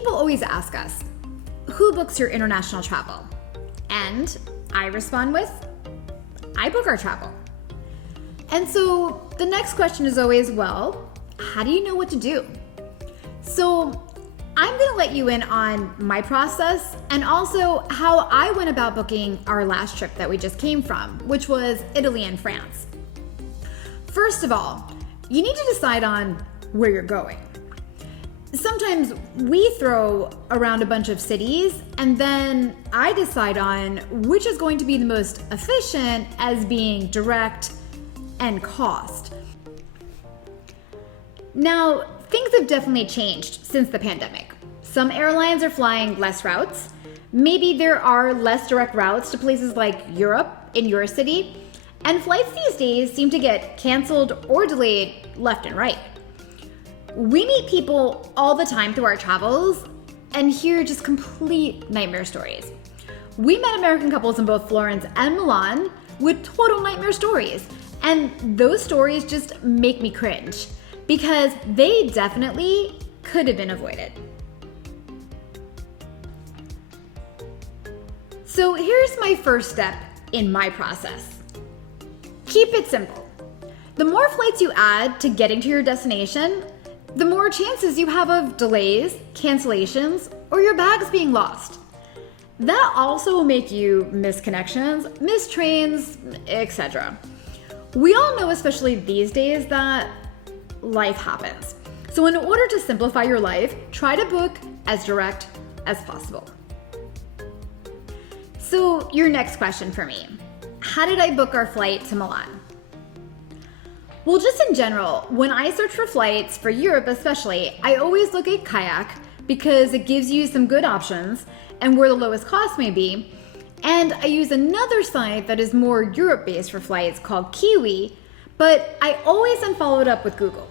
People always ask us, who books your international travel? And I respond with, I book our travel. And so the next question is always, well, how do you know what to do? So I'm gonna let you in on my process and also how I went about booking our last trip that we just came from, which was Italy and France. First of all, you need to decide on where you're going. Sometimes we throw around a bunch of cities and then I decide on which is going to be the most efficient as being direct and cost. Now, things have definitely changed since the pandemic. Some airlines are flying less routes. Maybe there are less direct routes to places like Europe in your city. And flights these days seem to get canceled or delayed left and right. We meet people all the time through our travels and hear just complete nightmare stories. We met American couples in both Florence and Milan with total nightmare stories. And those stories just make me cringe because they definitely could have been avoided. So here's my first step in my process. Keep it simple. The more flights you add to getting to your destination, the more chances you have of delays, cancellations, or your bags being lost. That also will make you miss connections, miss trains, etc. We all know, especially these days, that life happens. So in order to simplify your life, try to book as direct as possible. So your next question for me, how did I book our flight to Milan? Well, just in general, when I search for flights for Europe especially, I always look at Kayak because it gives you some good options and where the lowest cost may be. And I use another site that is more Europe-based for flights called Kiwi, but I always then follow it up with Google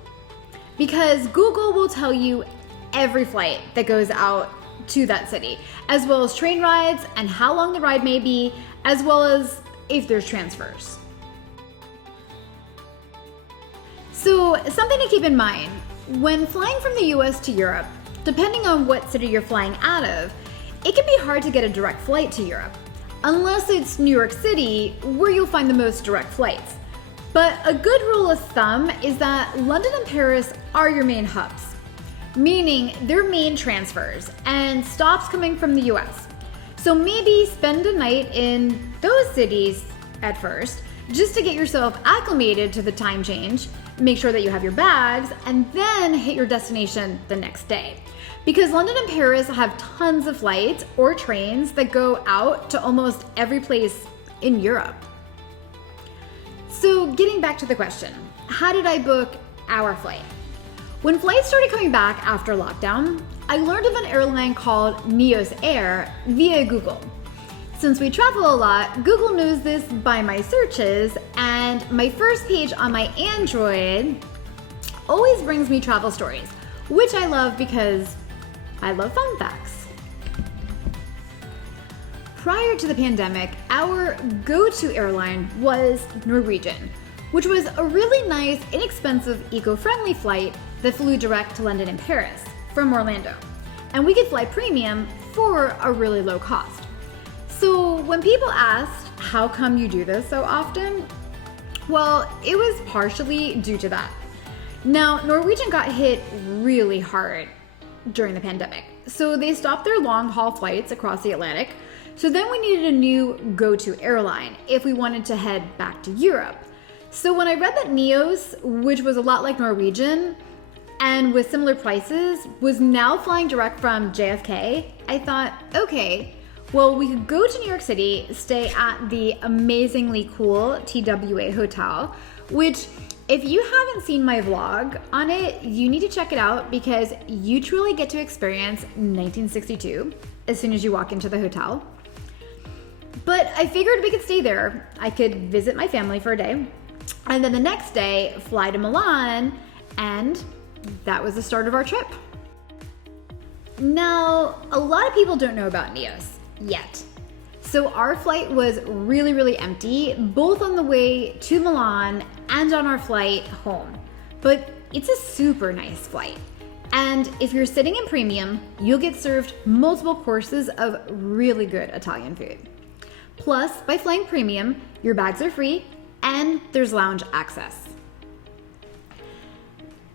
because Google will tell you every flight that goes out to that city, as well as train rides and how long the ride may be, as well as if there's transfers. So something to keep in mind, when flying from the US to Europe, depending on what city you're flying out of, it can be hard to get a direct flight to Europe, unless it's New York City, where you'll find the most direct flights. But a good rule of thumb is that London and Paris are your main hubs, meaning they're main transfers and stops coming from the US. So maybe spend a night in those cities at first, just to get yourself acclimated to the time change, make sure that you have your bags, and then hit your destination the next day. Because London and Paris have tons of flights or trains that go out to almost every place in Europe. So getting back to the question, how did I book our flight? When flights started coming back after lockdown, I learned of an airline called Neos Air via Google. Since we travel a lot, Google knows this by my searches, and my first page on my Android always brings me travel stories, which I love because I love fun facts. Prior to the pandemic, our go-to airline was Norwegian, which was a really nice, inexpensive, eco-friendly flight that flew direct to London and Paris from Orlando. And we could fly premium for a really low cost. So when people asked, how come you do this so often? Well, it was partially due to that. Now, Norwegian got hit really hard during the pandemic. So they stopped their long-haul flights across the Atlantic. So then we needed a new go-to airline if we wanted to head back to Europe. So when I read that Neos, which was a lot like Norwegian, and with similar prices, was now flying direct from JFK, I thought, okay, well, we could go to New York City, stay at the amazingly cool TWA hotel, which if you haven't seen my vlog on it, you need to check it out because you truly get to experience 1962 as soon as you walk into the hotel. But I figured we could stay there. I could visit my family for a day, and then the next day fly to Milan, and that was the start of our trip. Now, a lot of people don't know about Neos yet. So our flight was really, really empty, both on the way to Milan and on our flight home. But it's a super nice flight. And if you're sitting in premium, you'll get served multiple courses of really good Italian food. Plus, by flying premium, your bags are free and there's lounge access.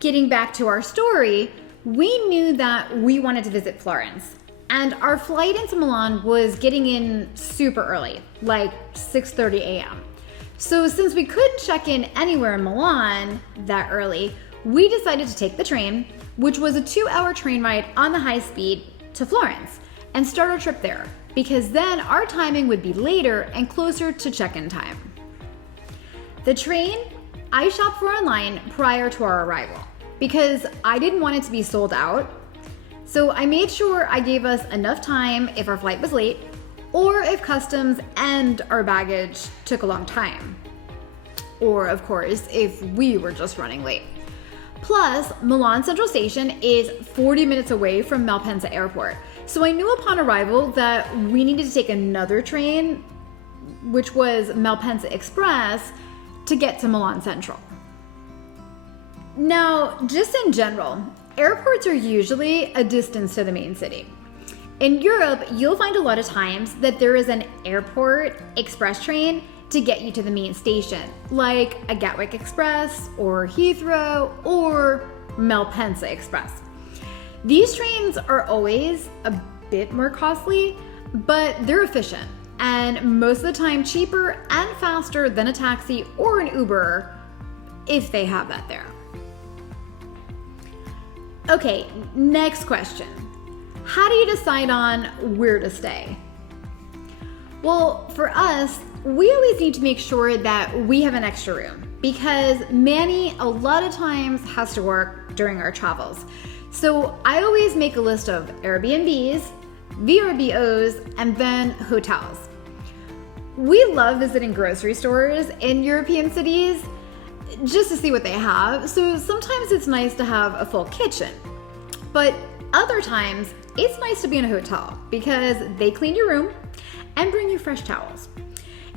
Getting back to our story, we knew that we wanted to visit Florence, and our flight into Milan was getting in super early, like 6:30 a.m. So since we couldn't check in anywhere in Milan that early, we decided to take the train, which was a 2-hour train ride on the high speed to Florence, and start our trip there, because then our timing would be later and closer to check-in time. The train I shopped for online prior to our arrival, because I didn't want it to be sold out. So I made sure I gave us enough time if our flight was late, or if customs and our baggage took a long time. Or of course, if we were just running late. Plus, Milan Central Station is 40 minutes away from Malpensa Airport. So I knew upon arrival that we needed to take another train, which was Malpensa Express, to get to Milan Central. Now, just in general, airports are usually a distance to the main city. In Europe, you'll find a lot of times that there is an airport express train to get you to the main station, like a Gatwick Express or Heathrow or Malpensa Express. These trains are always a bit more costly, but they're efficient and most of the time cheaper and faster than a taxi or an Uber, if they have that there. Okay, next question. How do you decide on where to stay? Well, for us, we always need to make sure that we have an extra room because Manny a lot of times has to work during our travels. So I always make a list of Airbnbs, VRBOs, and then hotels. We love visiting grocery stores in European cities just to see what they have. So sometimes it's nice to have a full kitchen, but other times it's nice to be in a hotel because they clean your room and bring you fresh towels.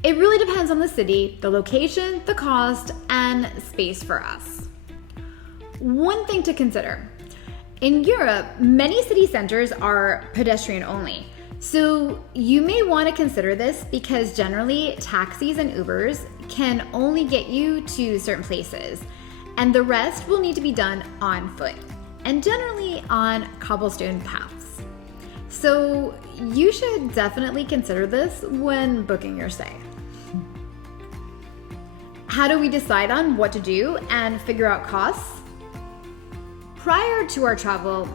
It really depends on the city, the location, the cost, and space for us. One thing to consider. In Europe, many city centers are pedestrian only. So you may want to consider this because generally taxis and Ubers can only get you to certain places, and the rest will need to be done on foot, and generally on cobblestone paths. So you should definitely consider this when booking your stay. How do we decide on what to do and figure out costs? Prior to our travel,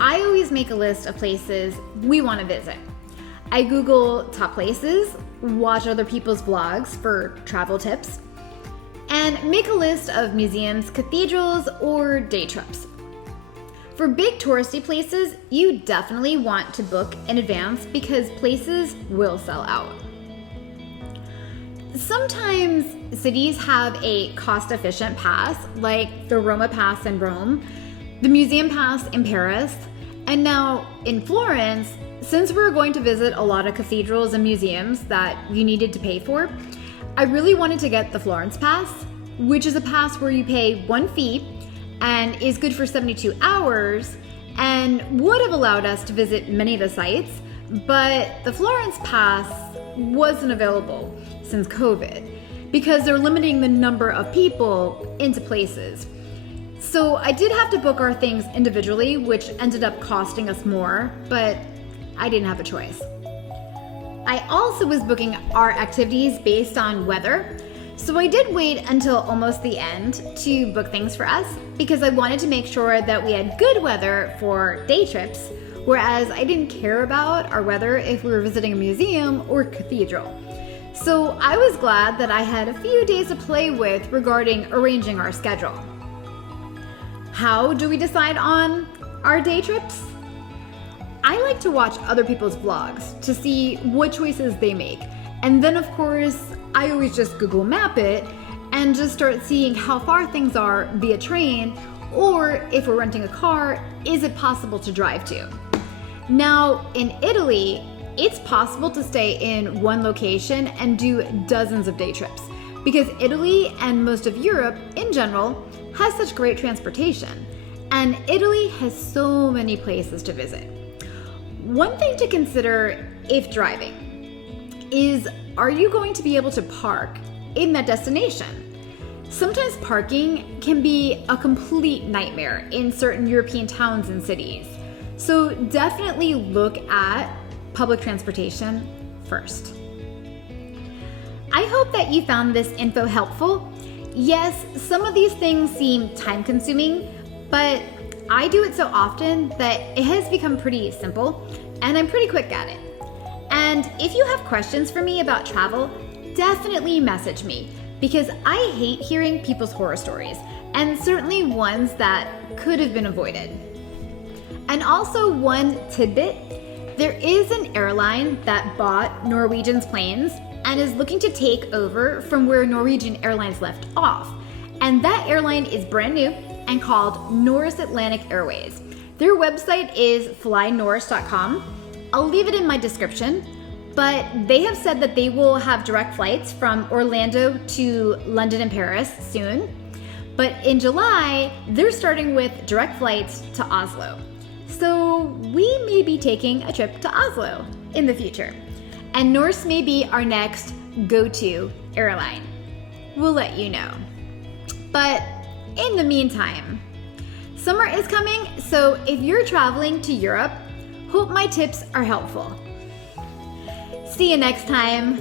I always make a list of places we want to visit. I Google top places, watch other people's vlogs for travel tips, and make a list of museums, cathedrals, or day trips. For big touristy places, you definitely want to book in advance because places will sell out. Sometimes cities have a cost-efficient pass, like the Roma Pass in Rome, the Museum Pass in Paris, and now in Florence, since we're going to visit a lot of cathedrals and museums that you needed to pay for, I really wanted to get the Florence Pass, which is a pass where you pay one fee and is good for 72 hours and would have allowed us to visit many of the sites, but the Florence Pass wasn't available since COVID because they're limiting the number of people into places. So I did have to book our things individually, which ended up costing us more, but I didn't have a choice. I also was booking our activities based on weather, so I did wait until almost the end to book things for us because I wanted to make sure that we had good weather for day trips, whereas I didn't care about our weather if we were visiting a museum or cathedral. So I was glad that I had a few days to play with regarding arranging our schedule. How do we decide on our day trips? I like to watch other people's vlogs to see what choices they make. And then of course, I always just Google map it and just start seeing how far things are via train, or if we're renting a car, is it possible to drive to? Now, in Italy, it's possible to stay in one location and do dozens of day trips because Italy and most of Europe in general has such great transportation. and Italy has so many places to visit. One thing to consider if driving is, are you going to be able to park in that destination? Sometimes parking can be a complete nightmare in certain European towns and cities. So definitely look at public transportation first. I hope that you found this info helpful. Yes, some of these things seem time consuming, but I do it so often that it has become pretty simple and I'm pretty quick at it. And if you have questions for me about travel, definitely message me, because I hate hearing people's horror stories, and certainly ones that could have been avoided. And also, one tidbit, there is an airline that bought Norwegian's planes and is looking to take over from where Norwegian Airlines left off. And that airline is brand new and called Norse Atlantic Airways. Their website is flynorse.com. I'll leave it in my description. But they have said that they will have direct flights from Orlando to London and Paris soon. But in July, they're starting with direct flights to Oslo. So we may be taking a trip to Oslo in the future. And Norse may be our next go-to airline. We'll let you know. But in the meantime, summer is coming, so if you're traveling to Europe, hope my tips are helpful. See you next time.